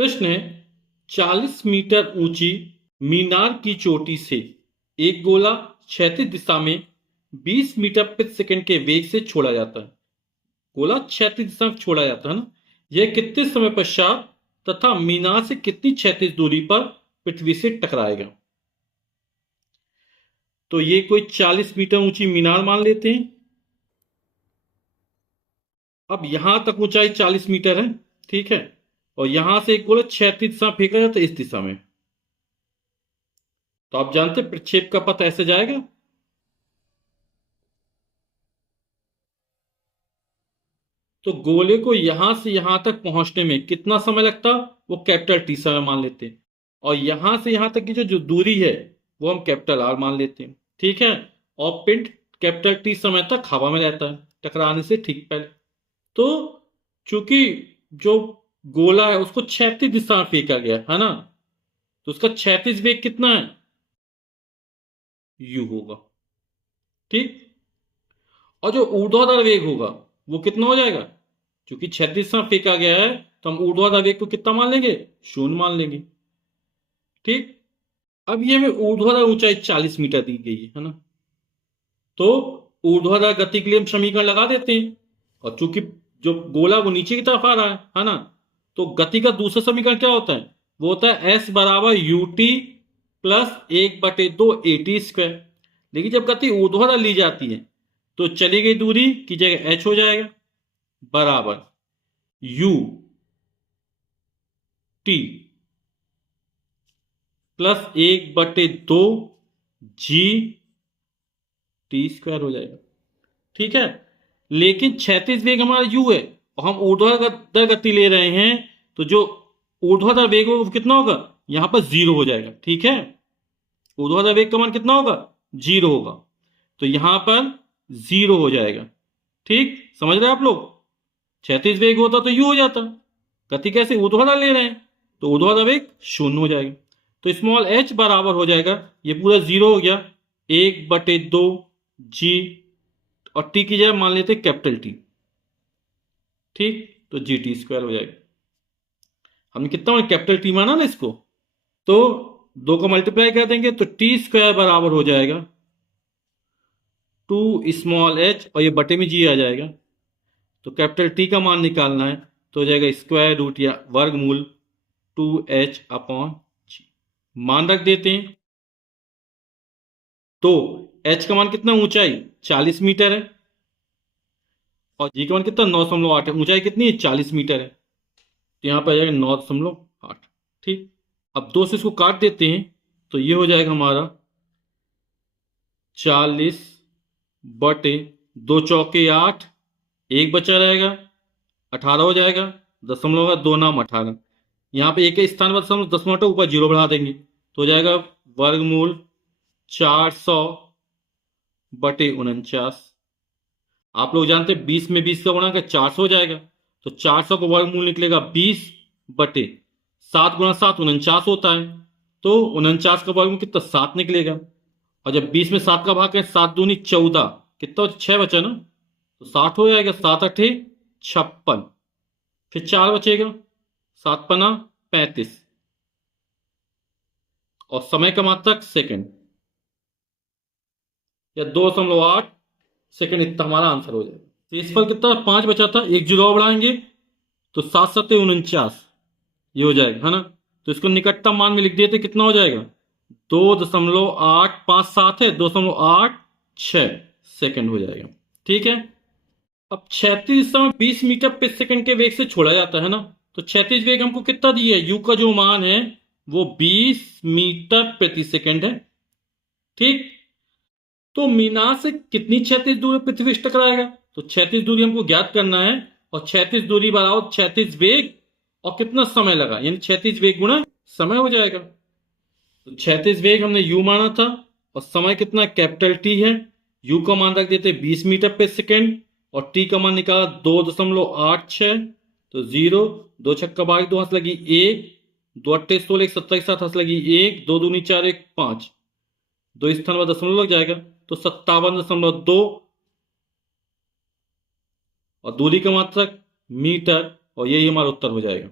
प्रश्न है 40 मीटर ऊंची मीनार की चोटी से एक गोला क्षैतिज दिशा में 20 मीटर प्रति सेकंड के वेग से छोड़ा जाता है। गोला क्षैतिज दिशा में छोड़ा जाता है ना। यह कितने समय पश्चात तथा मीनार से कितनी क्षैतिज दूरी पर पृथ्वी से टकराएगा। तो ये कोई 40 मीटर ऊंची मीनार मान लेते हैं। अब यहां तक ऊंचाई 40 मीटर है, ठीक है, और यहां से एक गोला क्षैतिज दिशा फेंका जाता है इस दिशा में। तो आप जानते हैं प्रक्षेप का पथ ऐसे जाएगा। तो गोले को यहां से यहां तक पहुंचने में कितना समय लगता, वो कैपिटल टी समय मान लेते हैं। और यहां से यहां तक की जो दूरी है वो हम कैपिटल आर मान लेते हैं, ठीक है। और पिंड कैपिटल टी समय तक हवा में रहता है टकराने से ठीक पहले। तो चूंकि जो गोला है उसको क्षैतिज दिशा में फेंका गया है ना, तो उसका क्षैतिज वेग कितना है, यू होगा, ठीक। और जो ऊर्ध्वाधर वेग होगा वो कितना हो जाएगा, क्योंकि क्षैतिज दिशा में फेंका गया है तो हम ऊर्ध्वाधर वेग को कितना मान लेंगे, शून्य मान लेंगे, ठीक। अब ये हमें ऊर्ध्वाधर ऊंचाई 40 मीटर दी गई है ना। तो ऊर्ध्वाधर गति के लिए हम समीकरण लगा देते हैं। और चूंकि जो गोला वो नीचे की तरफ आ रहा है ना, तो गति का दूसरा समीकरण क्या होता है, वो होता है एस बराबर U T plus 1/2 AT square. लेकिन जब गति ऊर्ध्वाधर ली जाती है तो चली गई दूरी की जगह h हो जाएगा बराबर U T plus 1/2 G T square हो जाएगा, ठीक है। लेकिन क्षैतिज वेग हमारा u है और हम ऊर्ध्वाधर गति ले रहे हैं, तो जो ऊर्ध्वाधर वेग होगा वो कितना होगा, यहां पर 0 हो जाएगा, ठीक है। ऊर्ध्वाधर वेग का मान कितना होगा, 0 होगा, तो यहां पर 0 हो जाएगा, ठीक। समझ रहे हैं आप लोग। क्षैतिज वेग होता तो u हो जाता, गति कैसे ऊर्ध्वाधर ले रहे हैं तो ऊर्ध्वाधर वेग 0 हो जाएगा। तो स्मॉल h बराबर हो जाएगा, ये पूरा 0 हो गया 1/2 जी, और टी की जगह मान लेते कैपिटल टी, ठीक। तो जी टी स्क्वायर हो जाएगा। हमने कितना कैपिटल टी माना ना इसको, तो 2 का मल्टीप्लाई कर देंगे तो टी स्क्वायर बराबर हो जाएगा 2 स्मॉल h, और ये बटे में जी आ जाएगा। तो कैपिटल टी का मान निकालना है तो हो जाएगा स्क्वायर रूट या वर्गमूल 2h/g। मान रख देते हैं। तो h का मान कितना, ऊंचाई 40 मीटर है और जी का मान कितना 9.8 है। ऊंचाई कितनी है, 40 मीटर है, तो यहां पर आ जाएगा 9.8, ठीक। अब 2 से इसको काट देते हैं तो ये हो जाएगा हमारा 40/2 चौके 8, एक बचा रहेगा 18 हो जाएगा, दशमलव होगा 2 नाम 18। यहां पे एक के स्थान पर दशमलव, दशमलव ऊपर 0 बढ़ा देंगे तो हो जाएगा वर्गमूल 400/49। आप लोग जानते हैं 20 में 20 का गुणा कर 400 हो जाएगा, तो 400 का वर्गमूल निकलेगा 20/7 गुणा 7 49 होता है, तो 49 का वर्गमूल कितना 7 निकलेगा। और जब 20 में 7 का भाग करें 7 दूनी 14, कितना 6 बचा ना, तो 60 हो जाएगा, 7×8 56, फिर 4 बचेगा 7×5 35, और समय का मात्रक सेकंड या 2.8 सेकंड, इतना हमारा आंसर हो जाएगा। शेषफल कितना 5 बचा था, एक 0 और बढ़ाएंगे तो 7×7 = 49 ये हो जाएगा, है ना। तो इसको निकटतम मान में लिख देते, कितना हो जाएगा 2.857 है, 2.86 सेकंड हो जाएगा, ठीक है। अब क्षैतिज दिशा में 20 मीटर प्रति सेकंड के वेग से छोड़ा जाता है ना, तो क्षैतिज वेग हमको कितना दिया है, u का जो मान है वो 20 मीटर प्रति सेकंड है, ठीक। तो मीनार से कितनी क्षैतिज दूरी पृथ्वी से टकराएगा, तो क्षैतिज दूरी हमको ज्ञात करना है, और क्षैतिज दूरी बराबर क्षैतिज वेग और कितना समय लगा, यानी क्षैतिज वेग गुणा समय हो जाएगा। तो क्षैतिज वेग हमने u माना था और समय कितना कैपिटल टी है, u का मान रख देते 20 मीटर प्रति सेकंड और t का मान निकाला 2.86, तो 0, 2 छक्का 2 हंस लगी 1, 2 8 16 1 27 7 हंस लगी 1, 2 दूनी 4 1 5, 2 स्थान पर दशमलव लग जाएगा तो 57.2, और दूरी का मात्रक मीटर, और यही हमारा उत्तर हो जाएगा।